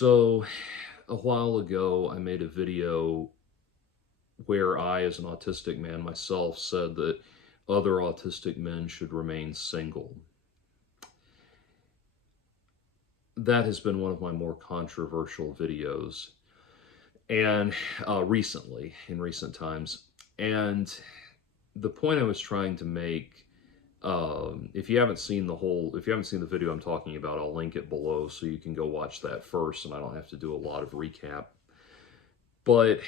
So, a while ago, I made a video where I, as an autistic man myself, said that other autistic men should remain single. That has been one of my more controversial videos, and recently, in recent times. And the point I was trying to make, if you haven't seen if you haven't seen the video I'm talking about, I'll link it below so you can go watch that first, and I don't have to do a lot of recap. But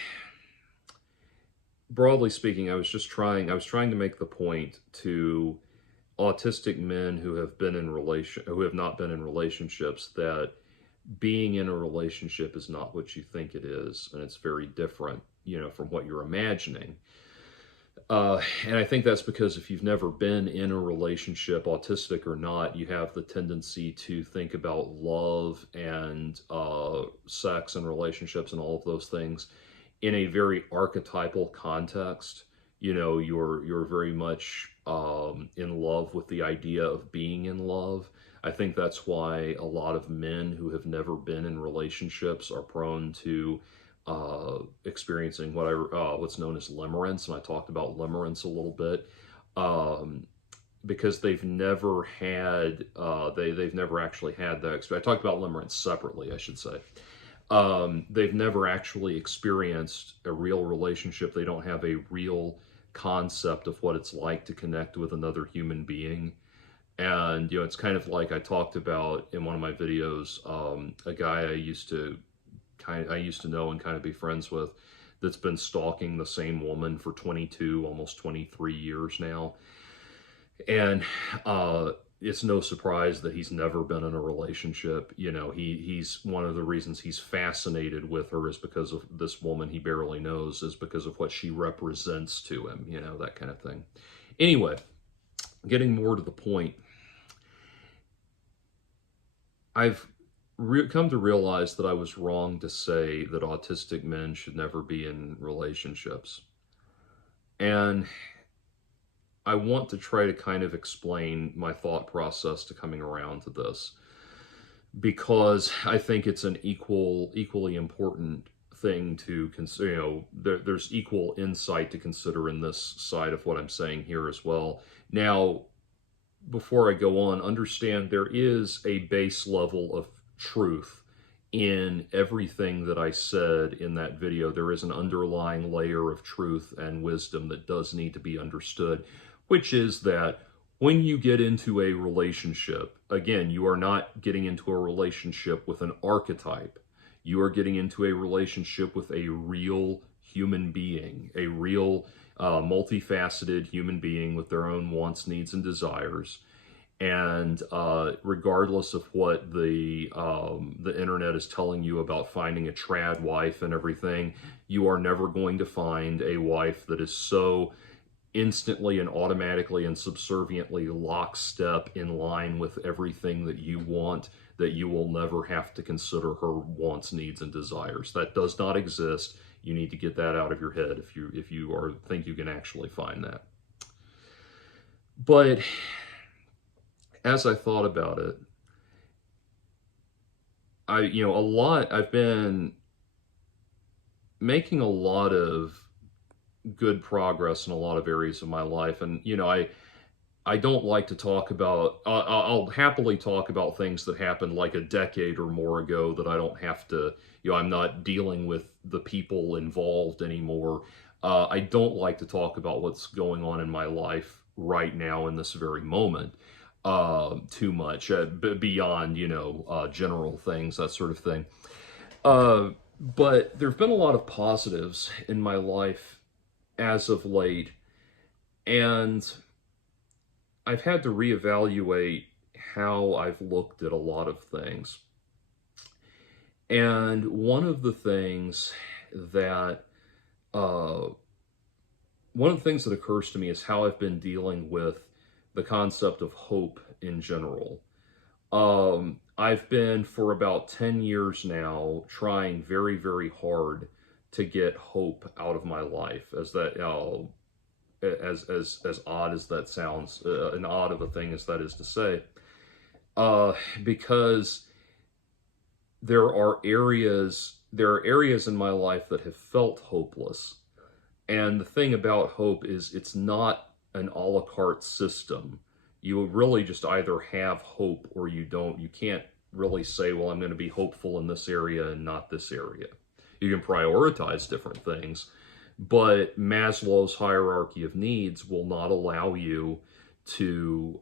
broadly speaking, I was trying to make the point to autistic men who have not been in relationships, that being in a relationship is not what you think it is, and it's very different, from what you're imagining. And I think that's because if you've never been in a relationship, autistic or not, you have the tendency to think about love and sex and relationships and all of those things in a very archetypal context. You're very much in love with the idea of being in love. I think that's why a lot of men who have never been in relationships are prone to experiencing what's known as limerence, and I talked about limerence a little bit, because they've never had they've never actually had that experience. I talked about limerence separately, I should say. They've never actually experienced a real relationship. They don't have a real concept of what it's like to connect with another human being. And, it's kind of like I talked about in one of my videos, a guy I used to know and kind of be friends with, that's been stalking the same woman for 22, almost 23 years now. And it's no surprise that he's never been in a relationship. He's one of the reasons he's fascinated with her is because of this woman he barely knows, is because of what she represents to him, that kind of thing. Anyway, getting more to the point, I've come to realize that I was wrong to say that autistic men should never be in relationships. And I want to try to kind of explain my thought process to coming around to this, because I think it's an equally important thing to consider. There's equal insight to consider in this side of what I'm saying here as well. Now, before I go on, understand there is a base level of truth in everything that I said in that video. There is an underlying layer of truth and wisdom that does need to be understood, which is that when you get into a relationship, again, you are not getting into a relationship with an archetype. You are getting into a relationship with a real human being, a real multifaceted human being with their own wants, needs, and desires. And regardless of what the internet is telling you about finding a trad wife and everything, you are never going to find a wife that is so instantly and automatically and subserviently lockstep in line with everything that you want, that you will never have to consider her wants, needs, and desires. That does not exist. You need to get that out of your head if you think you can actually find that. But as I thought about it, I've been making a lot of good progress in a lot of areas of my life. And, I don't like to talk about, I'll happily talk about things that happened like a decade or more ago that I don't have to, I'm not dealing with the people involved anymore. I don't like to talk about what's going on in my life right now in this very moment too much, beyond, general things, that sort of thing. But there have been a lot of positives in my life as of late, and I've had to reevaluate how I've looked at a lot of things. And one of the things that occurs to me is how I've been dealing with the concept of hope in general. I've been for about 10 years now trying very, very hard to get hope out of my life, as odd as that sounds, an odd of a thing as that is to say, because there are areas in my life that have felt hopeless. And the thing about hope is it's not an a la carte system. You really just either have hope or you don't. You can't really say, well, I'm going to be hopeful in this area and not this area. You can prioritize different things, but Maslow's hierarchy of needs will not allow you to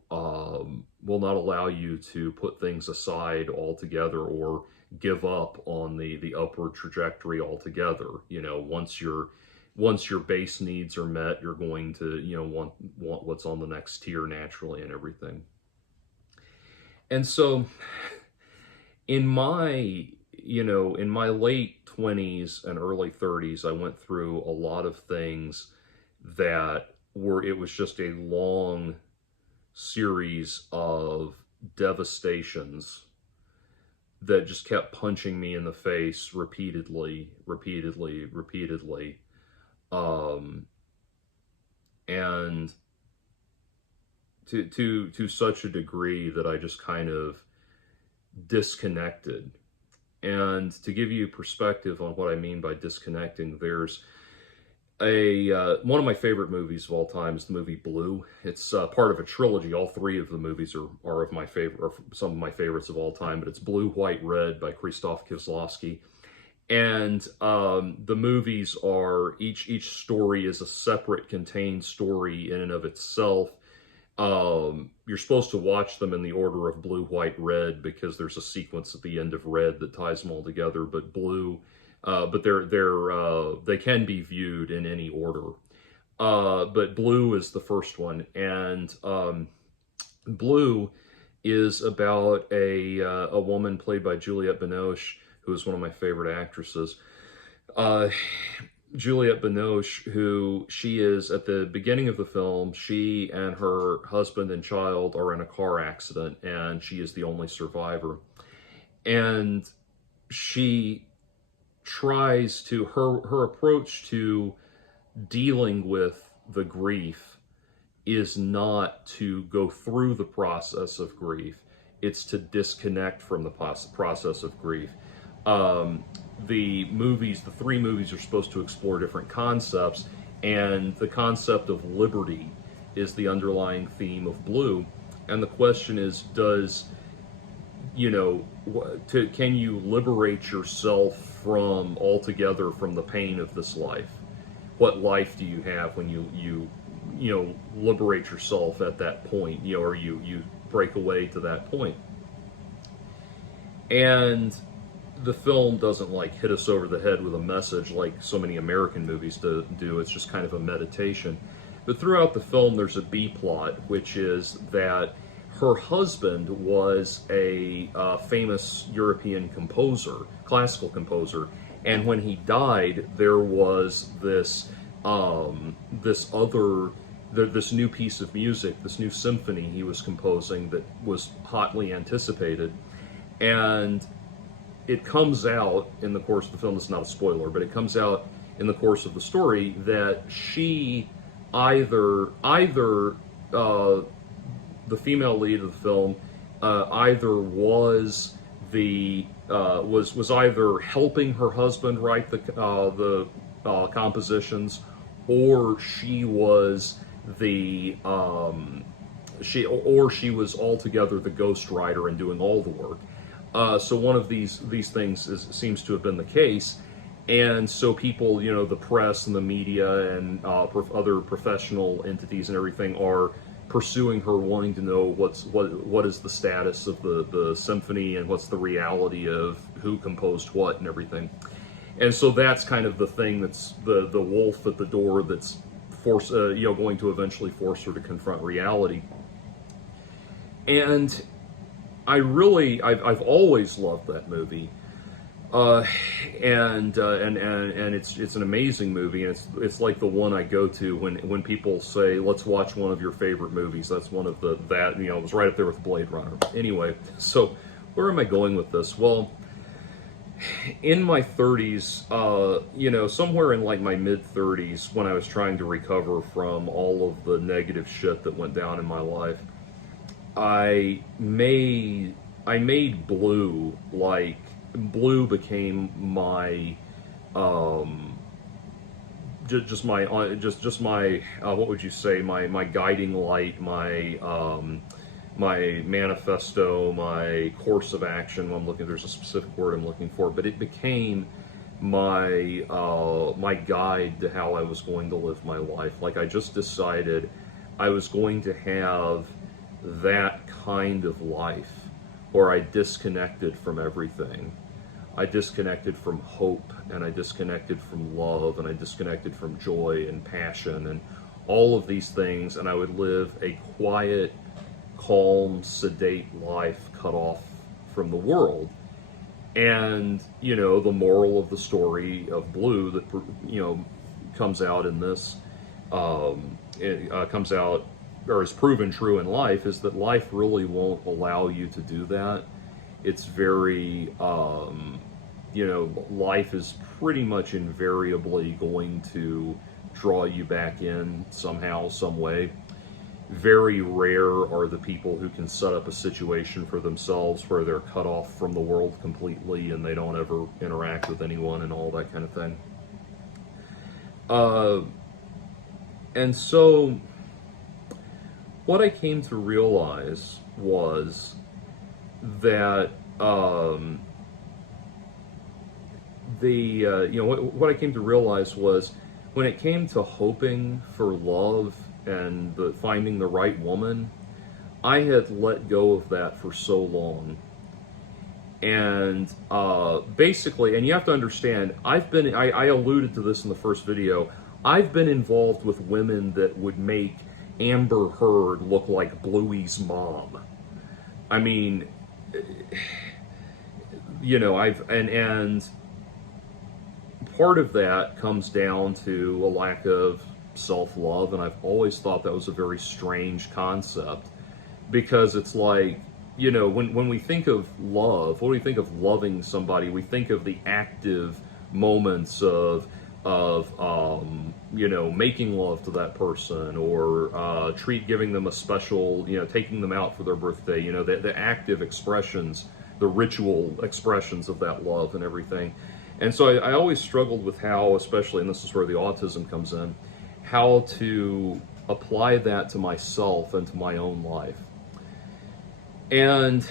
put things aside altogether or give up on the upward trajectory altogether. You know, once your base needs are met, you're going to, you know, want what's on the next tier naturally and everything. And so in my, in my late 20s and early 30s, I went through a lot of things that it was just a long series of devastations that just kept punching me in the face repeatedly. And to such a degree that I just kind of disconnected. And to give you perspective on what I mean by disconnecting, there's one of my favorite movies of all time is the movie Blue. It's part of a trilogy. All three of the movies are of my favorite, or some of my favorites of all time. But it's Blue, White, Red by Krzysztof Kieslowski. And the movies are, each story is a separate contained story in and of itself. You're supposed to watch them in the order of Blue, White, Red because there's a sequence at the end of Red that ties them all together. But they can be viewed in any order. But Blue is the first one, and Blue is about a woman played by Juliette Binoche, who is one of my favorite actresses. Juliette Binoche, she is, at the beginning of the film, she and her husband and child are in a car accident, and she is the only survivor. And she tries to, her approach to dealing with the grief is not to go through the process of grief, it's to disconnect from the process of grief. The three movies are supposed to explore different concepts, and the concept of liberty is the underlying theme of Blue. And the question is, can you liberate yourself altogether from the pain of this life? What life do you have when you liberate yourself at that point, or you break away to that point? And the film doesn't hit us over the head with a message like so many American movies do. It's just kind of a meditation. But throughout the film, there's a B plot, which is that her husband was a famous European composer, classical composer, and when he died, there was this new piece of music, this new symphony he was composing that was hotly anticipated, and it comes out in the course of the film. It's not a spoiler, but it comes out in the course of the story that she either the female lead of the film either was either helping her husband write the compositions, or she was she was altogether the ghostwriter and doing all the work. So one of these things seems to have been the case, and so people, the press and the media and other professional entities and everything are pursuing her, wanting to know what is the status of the symphony and what's the reality of who composed what and everything. And so that's kind of the thing that's the wolf at the door that's going to eventually force her to confront reality. And I've always loved that movie, and it's an amazing movie, and it's like the one I go to when people say, let's watch one of your favorite movies. That's one of it was right up there with Blade Runner. Anyway, so where am I going with this? Well, in my 30s, somewhere in my mid 30s, when I was trying to recover from all of the negative shit that went down in my life, I made Blue Blue became my just my what would you say, my guiding light, my manifesto, my course of action. I'm looking, there's a specific word I'm looking for, but it became my guide to how I was going to live my life. Like, I just decided I was going to have that kind of life where I disconnected from everything. I disconnected from hope, and I disconnected from love, and I disconnected from joy and passion and all of these things, and I would live a quiet, calm, sedate life cut off from the world. And, the moral of the story of Blue that, comes out in this, comes out, or is proven true in life, is that life really won't allow you to do that. It's very, life is pretty much invariably going to draw you back in somehow, some way. Very rare are the people who can set up a situation for themselves where they're cut off from the world completely and they don't ever interact with anyone and all that kind of thing. And so what I came to realize was that what I came to realize was, when it came to hoping for love and finding the right woman, I had let go of that for so long. And basically, and you have to understand, I alluded to this in the first video, I've been involved with women that would make Amber Heard look like Bluey's mom. I mean, and part of that comes down to a lack of self-love, and I've always thought that was a very strange concept, because it's like, when we think of love, what do we think of loving somebody? We think of the active moments of making love to that person, or giving them a special, taking them out for their birthday, the active expressions, the ritual expressions of that love and everything. And so I always struggled with how, especially, and this is where the autism comes in, how to apply that to myself and to my own life. And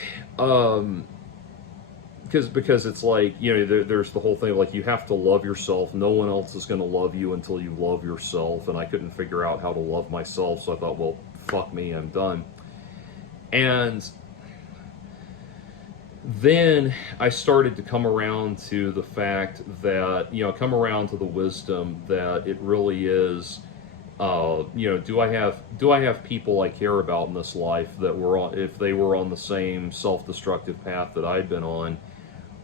because it's like, there's the whole thing of, like, you have to love yourself. No one else is going to love you until you love yourself. And I couldn't figure out how to love myself, so I thought, well, fuck me, I'm done. And then I started to come around to the fact that, come around to the wisdom that it really is, do I have people I care about in this life that if they were on the same self-destructive path that I'd been on,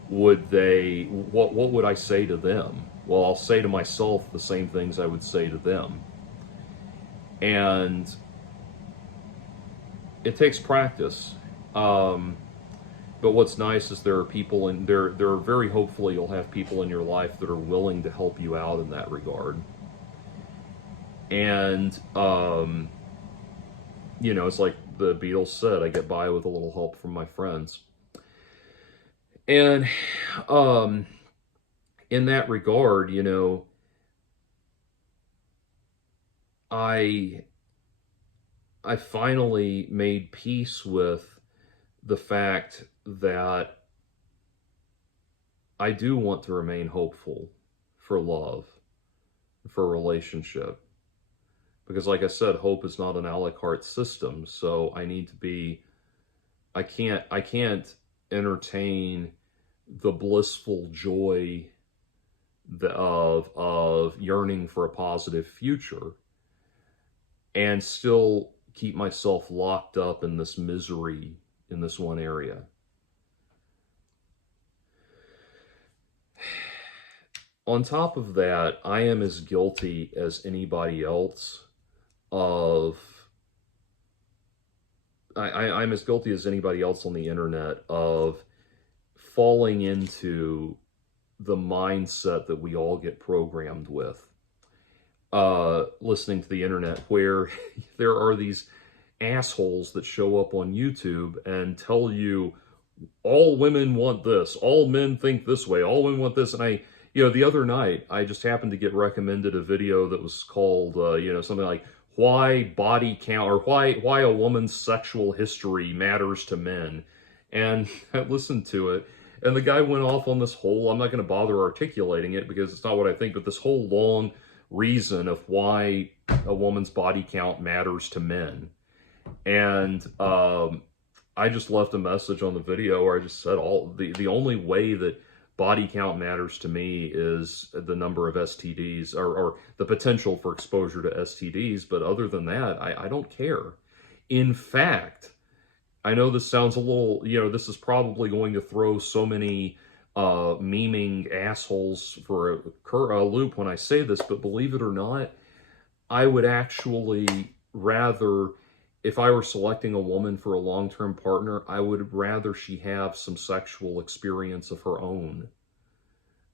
what would I say to them? Well, I'll say to myself the same things I would say to them. And it takes practice. But what's nice is there are people there are very hopefully you'll have people in your life that are willing to help you out in that regard. And, it's like the Beatles said, I get by with a little help from my friends. And in that regard, I finally made peace with the fact that I do want to remain hopeful for love, for a relationship. Because, like I said, hope is not an a la carte system, so I need to be, I can't entertain the blissful joy of yearning for a positive future and still keep myself locked up in this misery in this one area. On top of that, I am as guilty as anybody else I'm as guilty as anybody else on the internet of falling into the mindset that we all get programmed with. Listening to the internet, where there are these assholes that show up on YouTube and tell you all women want this, all men think this way, all women want this. And the other night, I just happened to get recommended a video that was called, something like why body count or why a woman's sexual history matters to men. And I listened to it, and the guy went off on this whole, I'm not going to bother articulating it because it's not what I think, but this whole long reason of why a woman's body count matters to men. And I just left a message on the video where I just said the only way that body count matters to me is the number of STDs, or the potential for exposure to STDs. But other than that, I don't care. In fact, I know this sounds a little, this is probably going to throw so many memeing assholes for a loop when I say this, but believe it or not, I would actually rather, if I were selecting a woman for a long-term partner, I would rather she have some sexual experience of her own.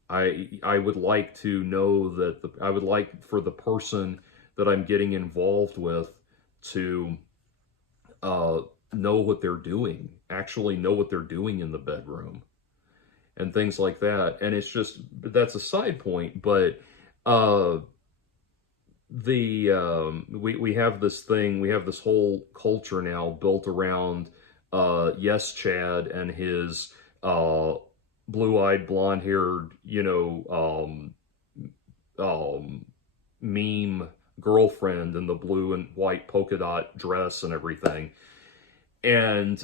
I would like to know that I would like for the person that I'm getting involved with to know what they're doing, actually know what they're doing in the bedroom and things like that. And it's just, that's a side point, but we have this thing, we have this whole culture now built around Yes Chad and his blue-eyed, blonde-haired, meme girlfriend in the blue and white polka dot dress and everything. And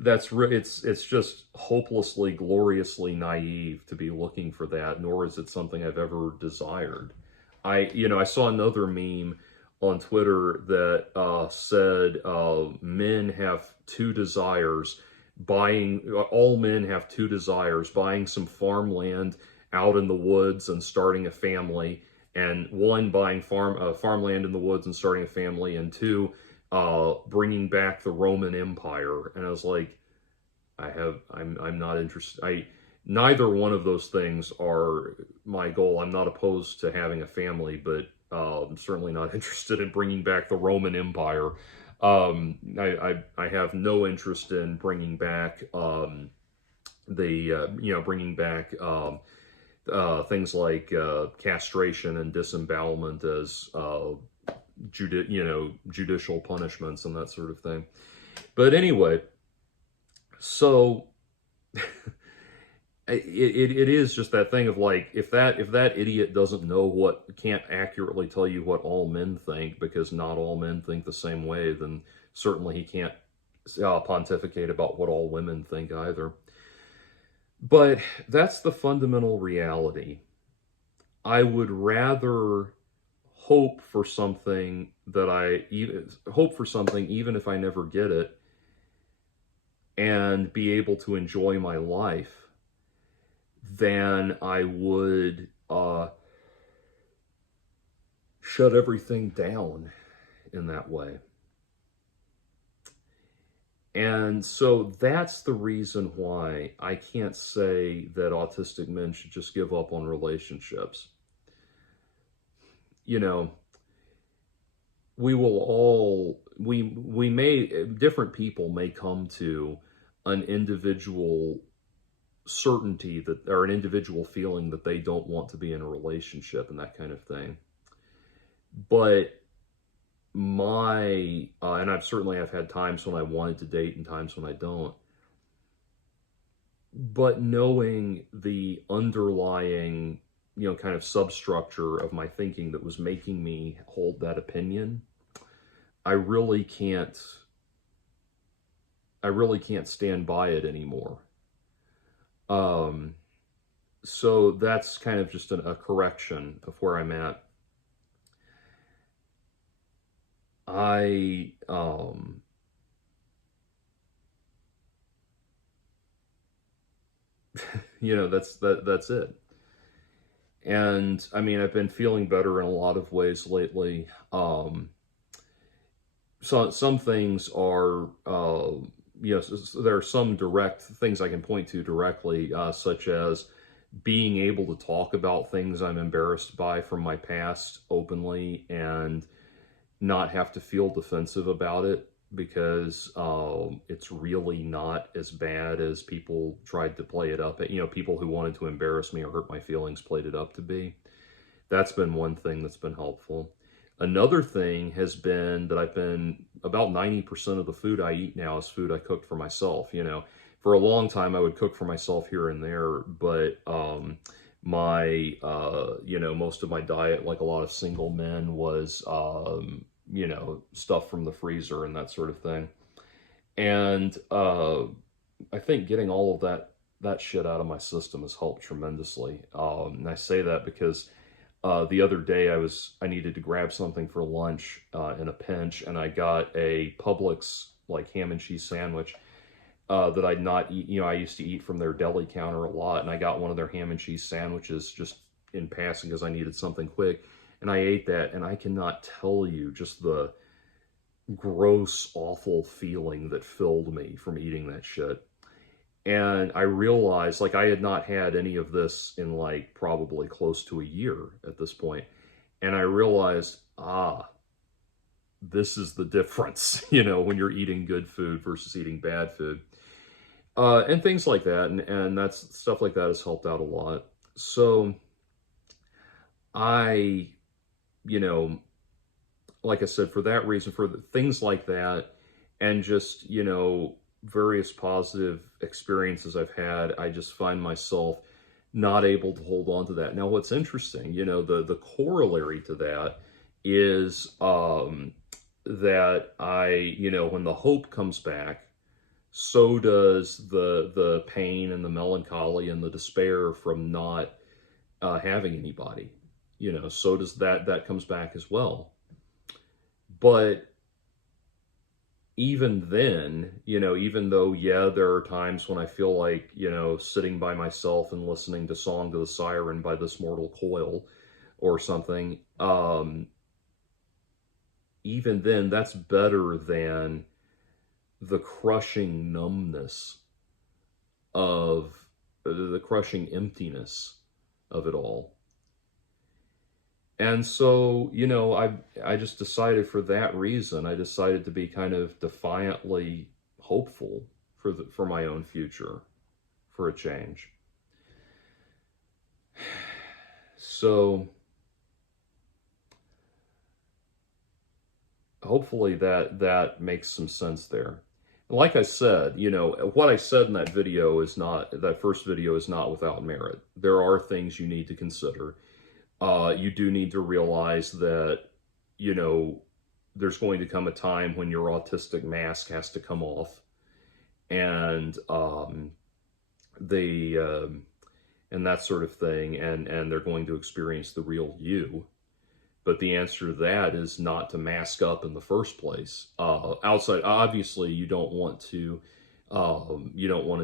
it's just hopelessly, gloriously naive to be looking for that, nor is it something I've ever desired. I saw another meme on Twitter that said men have two desires, all men have two desires: buying some farmland out in the woods and starting a family, and one, buying farmland in the woods and starting a family, and two, bringing back the Roman Empire. And I was like, I'm not interested. Neither one of those things are my goal. I'm not opposed to having a family, but I'm certainly not interested in bringing back the Roman Empire. I have no interest in bringing back bringing back things like castration and disembowelment as judicial punishments and that sort of thing. But anyway, so it is just that thing of like, if that idiot can't accurately tell you what all men think, because not all men think the same way, then certainly he can't pontificate about what all women think either. But that's the fundamental reality. I would rather hope for something even if I never get it, and be able to enjoy my life, than I would shut everything down in that way. And so that's the reason why I can't say that autistic men should just give up on relationships. Different people may come to an individual certainty or an individual feeling that they don't want to be in a relationship and that kind of thing. But and I've had times when I wanted to date and times when I don't. But knowing the underlying, kind of substructure of my thinking that was making me hold that opinion, I really can't stand by it anymore. So that's kind of just a correction of where I'm at. That's it. And I mean, I've been feeling better in a lot of ways lately. So some things are, there are some direct things I can point to directly, such as being able to talk about things I'm embarrassed by from my past openly and not have to feel defensive about it. because it's really not as bad as people tried to play it up. You know, people who wanted to embarrass me or hurt my feelings played it up to be. That's been one thing that's been helpful. Another thing has been that I've been about 90% of the food I eat now is food I cooked for myself. You know, for a long time I would cook for myself here and there, but you know, most of my diet, like a lot of single men, was, you know, stuff from the freezer and that sort of thing. And I think getting all of that shit out of my system has helped tremendously. And I say that because the other day I needed to grab something for lunch in a pinch, and I got a Publix like ham and cheese sandwich that I'd not eat. You know, I used to eat from their deli counter a lot, and I got one of their ham and cheese sandwiches just in passing because I needed something quick. And I ate that, and I cannot tell you just the gross, awful feeling that filled me from eating that shit. And I realized, like, I had not had any of this in like probably close to a year at this point. And I realized, this is the difference, you know, when you're eating good food versus eating bad food. And things like that. And that's stuff like that has helped out a lot. So I, you know, like I said, for that reason, for things like that, and just, you know, various positive experiences I've had, I just find myself not able to hold on to that. Now, what's interesting, you know, the corollary to that is that you know, when the hope comes back, so does the pain and the melancholy and the despair from not having anybody. You know, so does that comes back as well. But even then, you know, even though, yeah, there are times when I feel like, you know, sitting by myself and listening to Song to the Siren by This Mortal Coil or something, even then, that's better than the crushing numbness of the crushing emptiness of it all. And so, you know, I just decided for that reason, I decided to be kind of defiantly hopeful for my own future, for a change. So hopefully that makes some sense there. Like I said, you know, what I said in that video is not, that first video is not without merit. There are things you need to consider. You do need to realize that, you know, there's going to come a time when your autistic mask has to come off, and and that sort of thing, and they're going to experience the real you. But the answer to that is not to mask up in the first place. Outside, obviously, you don't want to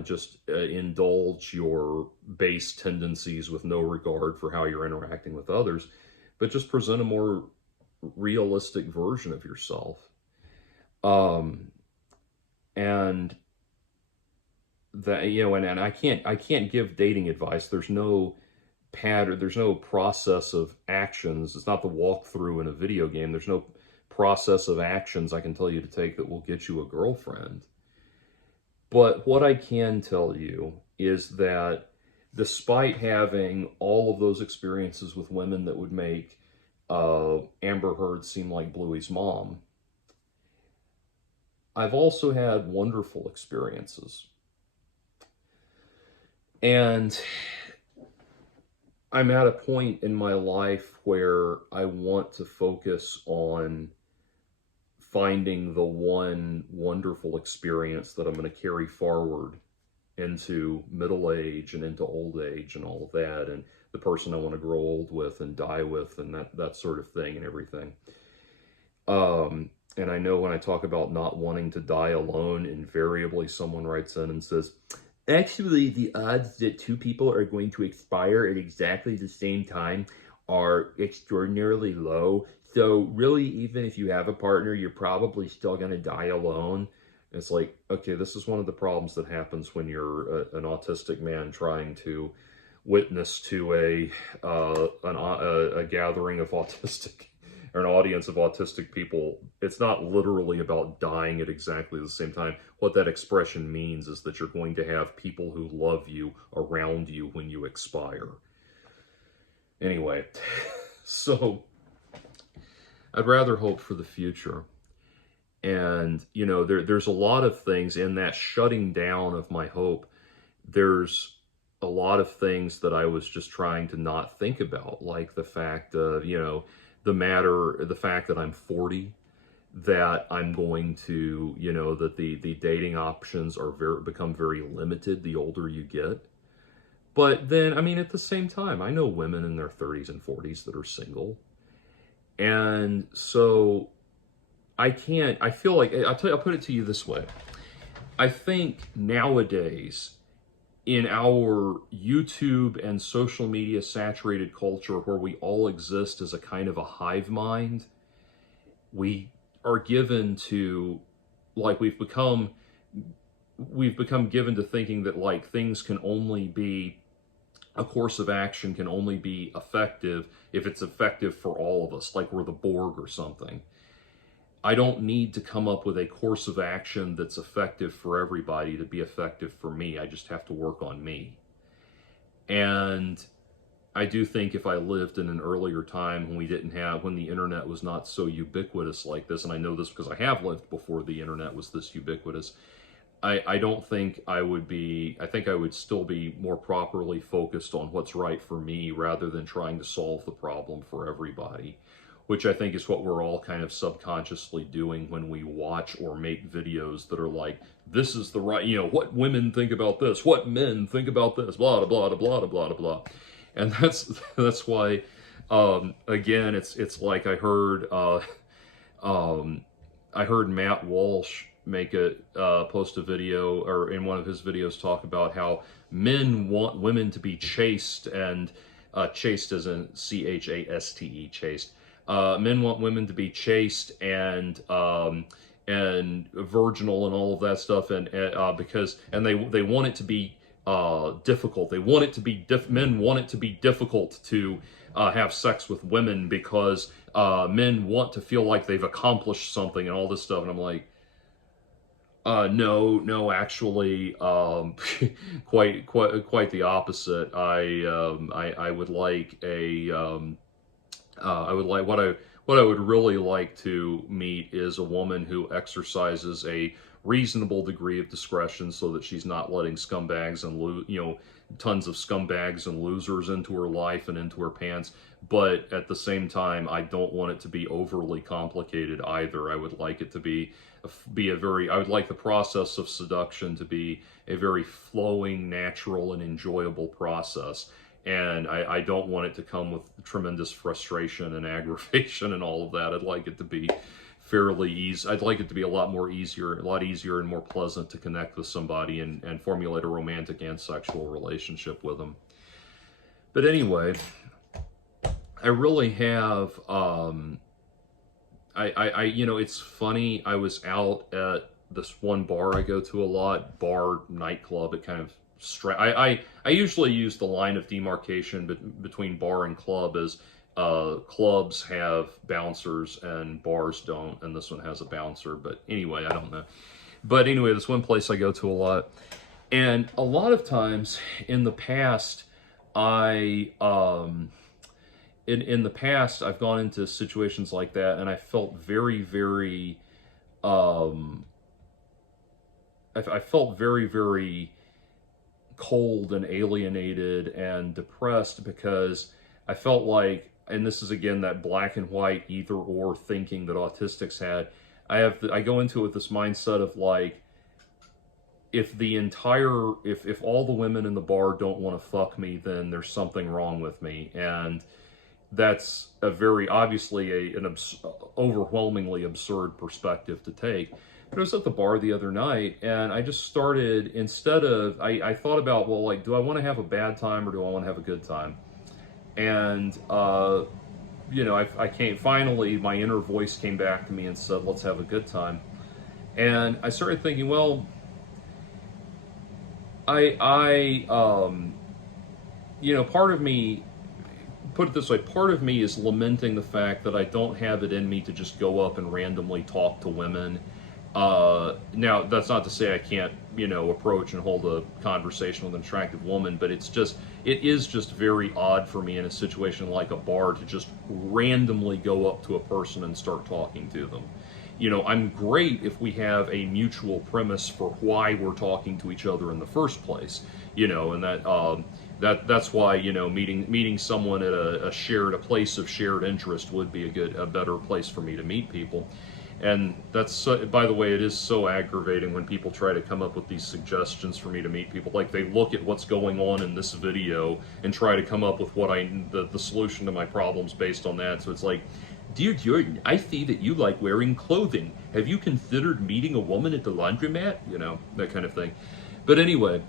just indulge your base tendencies with no regard for how you're interacting with others, but just present a more realistic version of yourself. And that, you know, and I can't give dating advice. There's no pattern, there's no process of actions. It's not the walkthrough in a video game. There's no process of actions I can tell you to take that will get you a girlfriend. But what I can tell you is that despite having all of those experiences with women that would make Amber Heard seem like Bluey's mom, I've also had wonderful experiences. And I'm at a point in my life where I want to focus on finding the one wonderful experience that I'm going to carry forward into middle age and into old age and all of that, and the person I want to grow old with and die with, and that sort of thing and everything. And I know when I talk about not wanting to die alone, invariably someone writes in and says, actually, the odds that two people are going to expire at exactly the same time are extraordinarily low. So really, even if you have a partner, you're probably still going to die alone. It's like, okay, this is one of the problems that happens when you're an autistic man trying to witness to a gathering of autistic or an audience of autistic people, it's not literally about dying at exactly the same time. What that expression means is that you're going to have people who love you around you when you expire. Anyway, so I'd rather hope for the future. And, there's a lot of things in that shutting down of my hope. There's a lot of things that I was just trying to not think about, like the fact of, the fact that I'm 40, that I'm going to, that the dating options are become very limited the older you get. But then, I mean, at the same time, I know women in their 30s and 40s that are single. And so I feel like, I'll put it to you this way. I think nowadays, in our YouTube and social media saturated culture where we all exist as a kind of a hive mind, we are given to, like, we've become given to thinking that, like, things can only be, a course of action can only be effective if it's effective for all of us, like we're the Borg or something. I don't need to come up with a course of action that's effective for everybody to be effective for me. I just have to work on me. And I do think if I lived in an earlier time when the internet was not so ubiquitous like this, and I know this because I have lived before the internet was this ubiquitous, I don't think I think I would still be more properly focused on what's right for me rather than trying to solve the problem for everybody, which I think is what we're all kind of subconsciously doing when we watch or make videos that are like, this is the right, what women think about this, what men think about this, blah, blah, blah, blah, blah, blah, blah. And that's why, again, it's like I heard Matt Walsh post a video, or in one of his videos, talk about how men want women to be chaste, and chaste as in chaste, chaste. Men want women to be chaste and virginal and all of that stuff, and because they want it to be difficult. They want it to be men want it to be difficult to have sex with women because men want to feel like they've accomplished something and all this stuff. And I'm like, no, actually, quite the opposite. I would like what I would really like to meet is a woman who exercises a reasonable degree of discretion so that she's not letting scumbags and tons of scumbags and losers into her life and into her pants. But at the same time, I don't want it to be overly complicated either. I would like it to I would like the process of seduction to be a very flowing, natural, and enjoyable process. And I don't want it to come with tremendous frustration and aggravation and all of that. I'd like it to be fairly easy. I'd like it to be a lot easier and more pleasant to connect with somebody and formulate a romantic and sexual relationship with them. But anyway, I really have, it's funny, I was out at this one bar I go to a lot, nightclub. It kind of, I usually use the line of demarcation between bar and club as clubs have bouncers and bars don't, and this one has a bouncer. But anyway, I don't know. But anyway, this one place I go to a lot, and a lot of times in the past, in the past, I've gone into situations like that, and I felt very, very, I felt very, very cold and alienated and depressed because I felt like, and this is again that black and white either or thinking that autistics had. I go into it with this mindset of like, if all the women in the bar don't want to fuck me, then there's something wrong with me. And that's a very obviously an overwhelmingly absurd perspective to take. But I was at the bar the other night, and I just started, I thought about, well, like, do I want to have a bad time or do I want to have a good time? And, I can't, finally, my inner voice came back to me and said, let's have a good time. And I started thinking, well, part put it this way, part of me is lamenting the fact that I don't have it in me to just go up and randomly talk to women. Now, that's not to say I can't, approach and hold a conversation with an attractive woman, but it is just very odd for me in a situation like a bar to just randomly go up to a person and start talking to them. I'm great if we have a mutual premise for why we're talking to each other in the first place, and that's why, meeting someone at a place of shared interest would be a better place for me to meet people. And that's, by the way, it is so aggravating when people try to come up with these suggestions for me to meet people. Like, they look at what's going on in this video and try to come up with the solution to my problems based on that. So it's like, "Dear Jordan, I see that you like wearing clothing. Have you considered meeting a woman at the laundromat?" That kind of thing. But anyway,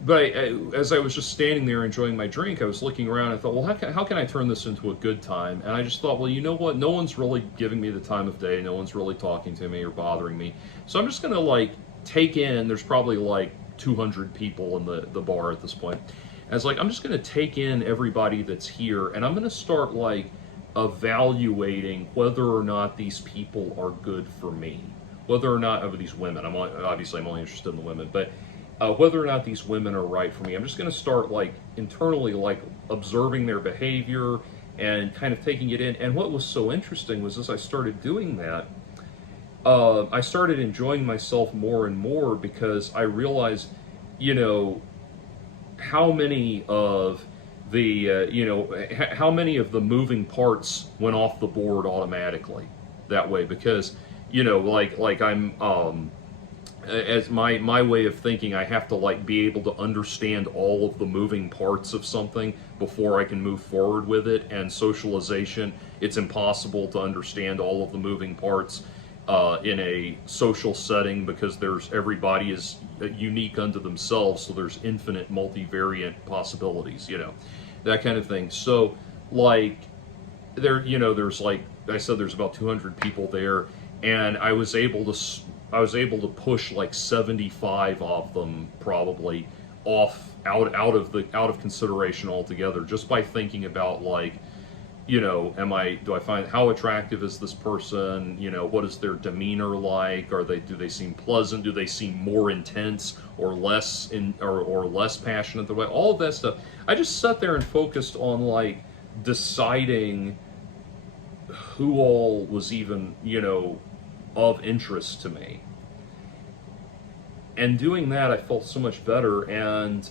but as I was just standing there enjoying my drink, I was looking around and I thought, well, how can I turn this into a good time? And I just thought, well, you know what? No one's really giving me the time of day. No one's really talking to me or bothering me. So I'm just going to take in, there's probably 200 people in the bar at this point. And I was like, I'm just going to take in everybody that's here, and I'm going to start evaluating whether or not these people are good for me. Whether or not, these women, I'm only interested in the women, but whether or not these women are right for me. I'm just going to start internally observing their behavior and kind of taking it in. And what was so interesting was, as I started doing that, I started enjoying myself more and more, because I realized, how many of the moving parts went off the board automatically that way, because I'm as my way of thinking, I have to be able to understand all of the moving parts of something before I can move forward with it. And socialization, it's impossible to understand all of the moving parts in a social setting, because everybody is unique unto themselves, so there's infinite multivariant possibilities, that kind of thing. So there's I said, there's about 200 people there, and I was able to push 75 of them probably out of consideration altogether, just by thinking about do I find, how attractive is this person? What is their demeanor like? Do they seem pleasant? Do they seem more intense or less or less passionate? All of that stuff. I just sat there and focused on deciding who all was even, of interest to me. And doing that, I felt so much better, and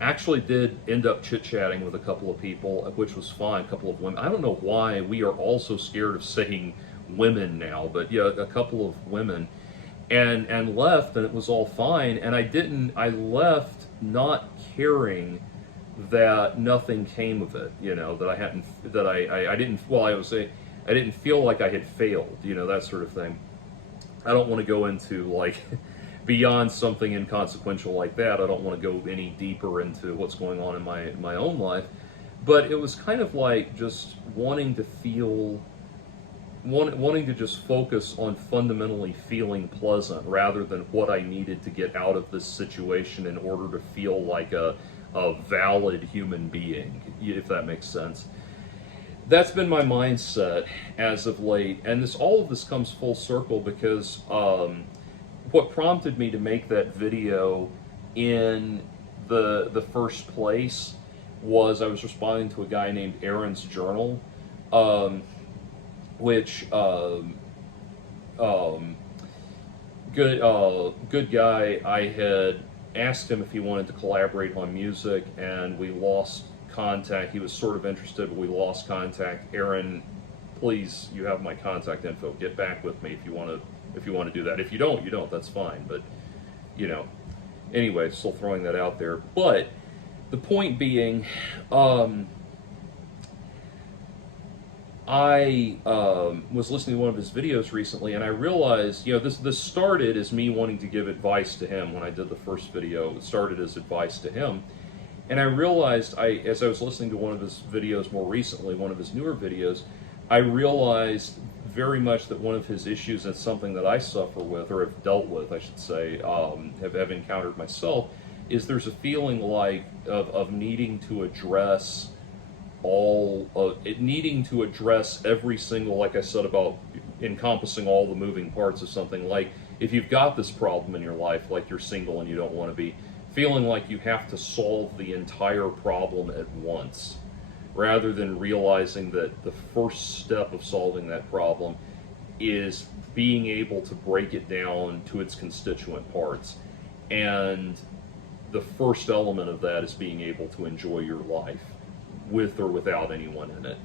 actually did end up chit-chatting with a couple of people, which was fine, a couple of women. I don't know why we are all so scared of saying women now, but yeah, a couple of women, and left, and it was all fine. And I left not caring that nothing came of it, I didn't feel like I had failed, that sort of thing. I don't want to go into beyond something inconsequential like that. I don't want to go any deeper into what's going on in my own life, but it was kind of just wanting to just focus on fundamentally feeling pleasant, rather than what I needed to get out of this situation in order to feel like a valid human being, if that makes sense. That's been my mindset as of late, and all of this comes full circle, because what prompted me to make that video in the first place was I was responding to a guy named Aaron's Journal, which good guy. I had asked him if he wanted to collaborate on music, and we lost contact. He was sort of interested, but we lost contact. Aaron, please, you have my contact info. Get back with me if you want to do that. If you don't, you don't. That's fine. But anyway, still throwing that out there. But the point being, I was listening to one of his videos recently, and I realized, this started as me wanting to give advice to him. When I did the first video, it started as advice to him. And I realized, as I was listening to one of his videos more recently, one of his newer videos, I realized very much that one of his issues, and something that I suffer with, or have dealt with, I should say, have encountered myself, is there's a feeling like of needing to address all it needing to address every single, like I said about encompassing all the moving parts of something. Like if you've got this problem in your life, like you're single and you don't want to be, feeling like you have to solve the entire problem at once, rather than realizing that the first step of solving that problem is being able to break it down to its constituent parts. And the first element of that is being able to enjoy your life with or without anyone in it.